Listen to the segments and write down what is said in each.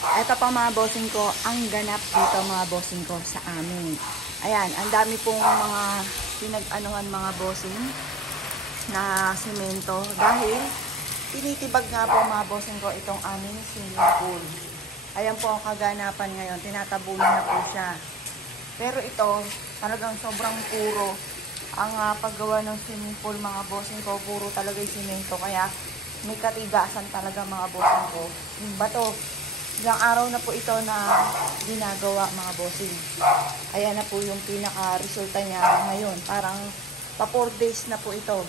Ito pa mga bossing ko, ang ganap dito mga bossing ko sa amin. Ayan, ang dami pong mga pinag-anuhan mga bossing na simento dahil tinitibag nga po mga bossing ko itong aming swimming pool. Ayan po ang kaganapan ngayon, tinatabunan na po siya. Pero ito, talagang sobrang puro. Ang paggawa ng swimming pool mga bossing ko, puro talaga yung simento. Kaya may katigasan talaga mga bossing ko. Yung bato, ilang araw na po ito na ginagawa mga bossing. Ayan na po yung pinaka-resulta niya ngayon. Parang pa 4 days na po ito.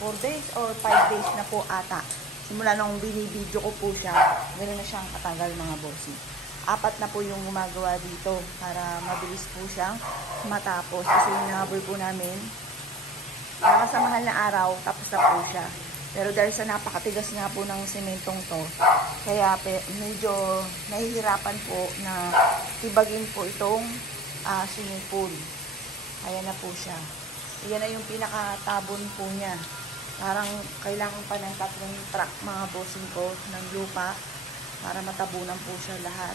4 days or 5 days na po ata. Simula nung binibidyo ko po siya, gano'n na siyang katagal mga bossing. 4 na po yung gumagawa dito para mabilis po siyang matapos. Kasi hinahabol po namin, para sa mahal na araw, tapos na po siya. Pero dahil sa napakatigas nga po ng sementong to, kaya medyo nahihirapan po na tibagin po itong swimming pool. Ayan na po siya. Ayan na yung pinakatabon po niya. Parang kailangan pa ng 3 truck mga bossing ko ng lupa para matabunan po siya lahat.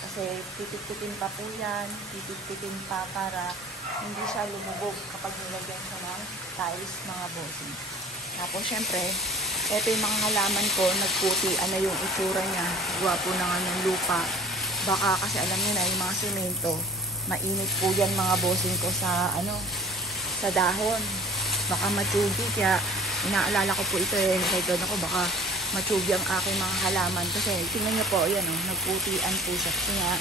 Kasi pipit-pitin pa po yan, pipit-pitin pa para hindi siya lumubog kapag nilagyan siya ng tiles mga bossing. Tapos syempre, ito yung mga halaman ko, nagputian na yung itsura niya. Gawa po na nga ng lupa. Baka kasi alam niyo na yung mga semento, mainit po yan mga bossing ko sa sa dahon. Baka matsugi, kaya inaalala ko po ito kaya gano'n ko baka matsugi ang aking mga halaman. Kasi tingnan niyo po, yan nagputian po siya. Kasi nga,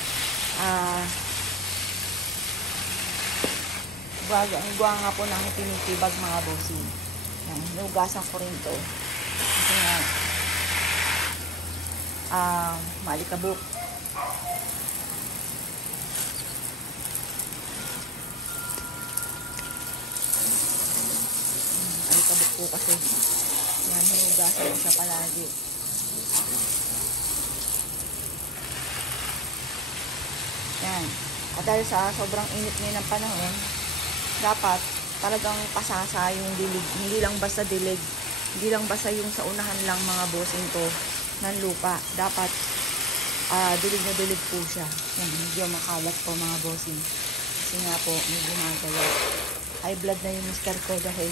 guwa nga po ng tinitibag mga bossing. Nugasan ko rin to kasi nga malikabok. Malikabok po kasi yan, nugasan ko siya palagi. Yan, at dahil sa sobrang init ngayon ng panahon, dapat talagang pasasa yung dilig. Hindi lang basta dilig. Hindi lang basta yung sa unahan lang mga bossing ko ng lupa. Dapat dilig na dilig po siya. Yan, medyo makalat po mga bossing. Kasi nga po, may gumagawa. High blood na yung mister ko dahil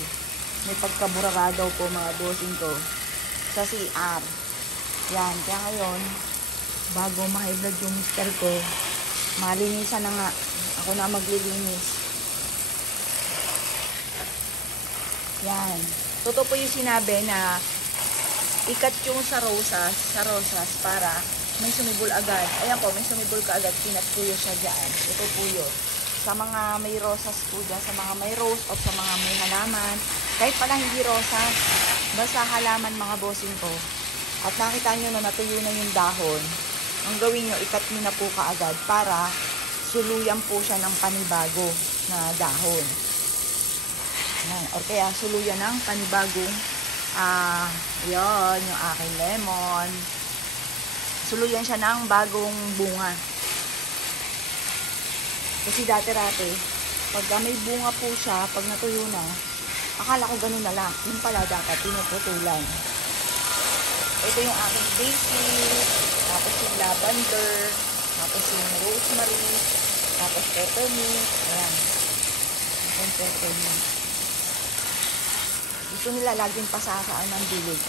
may pagkaburaga daw po mga bossing ko sa CR. Yan, kaya ngayon, bago ma-high blood yung mister ko, malinisan na nga. Ako na maglilinis. Yan. Totoo po yung sinabi na ikat yung sa rosas para may sumibol agad. Ayan po, may sumibol ka agad. Kinat po yun siya dyan. Ito po yun. Sa mga may rosas po dyan, sa mga may rose o sa mga may halaman, kahit pala hindi rosas, basta halaman mga bossing ko. At nakita nyo na natuyo na yung dahon, ang gawin nyo, ikat nyo na po kaagad para suluyan po siya ng panibago na dahon. O kaya suluyan ng panibagong yun, yung aking lemon. Suluyan siya ng bagong bunga. Kasi dati-rati, pag may bunga po siya, pag natuyo na, akala ko ganun na lang. Yung pala dapat pinuputulan. Ito yung aking basil, tapos yung lavender, tapos yung rosemary, tapos peppermint. Ayan. Yung peppermint. Gusto nila laging pasasaan ng dilig.